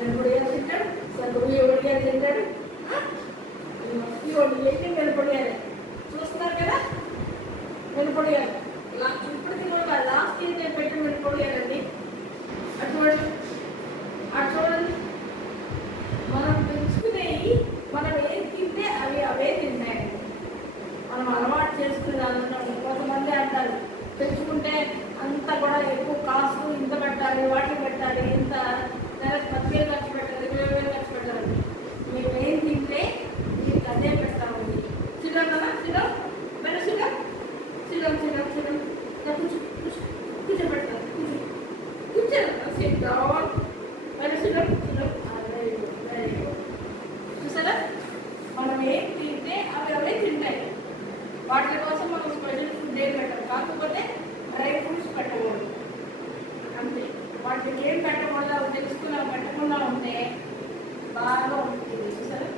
మిరపొడియాలు తింటాడు, సగ్గుబియ్య వడియాలు తింటాడు, ఈ వడియాలు మిరపొడియాలి చూస్తున్నారు కదా. మిరపొడియాలు ఇప్పుడు తిన లాస్ట్ ఇయర్ నేను పెట్టిన మిరపొడియాలండి. అటువంటి చూడండి, మనం పెంచుకునేవి మనం ఏది తింటే అవి అవే తింటాయండి. మనం అలవాటు చేసుకునే దాంట్లో కొంతమంది అంటారు పెంచుకుంటే అంతా కూడా ఎక్కువ కాస్ట్ ఇంత పెట్టాలి, వాటికి పెట్టాలి, ఇంత నెలకు 10,000 ఖర్చు పెట్టాలి, 20,000 ఖర్చు పెట్టాలి. మేము ఏం తింటే మీకు అదే పెడతామండి. చిన్న కదా చిన్న మన చిన్న చిన్న చిన్న చిన్న కూర్చోబెడతారు, కూర్చోబెడతారు మన చిన్న చూసారా. మనం ఏం తింటే అవి అవే తింటాయి. వాటి కోసం మనం స్పెషల్ ఫుడ్ ఏం పెట్టాలి, కాకపోతే డ్రై ఫ్రూట్స్ పెట్టకూడదు అంతే. వాటికి ఏం పెట్టకుండా తెలుసుకున్నా పెట్టకుండా ఉంటే బాగా ఉంటుంది. చూసారా.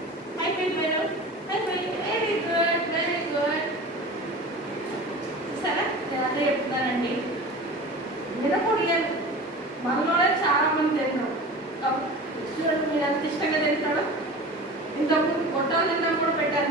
అయిపోయింది, వెరీ గుడ్ వెరీ గుడ్. చూసారా, నేను అదే చెప్తున్నానండి. మిరపొడియాలు మనలోనే చాలా మంది తింటారు. చూడండి మీరు ఎంత ఇష్టంగా తింటాడో. ఇంతకుముందు గొట్టాలు తింటాం కూడా పెట్టారు.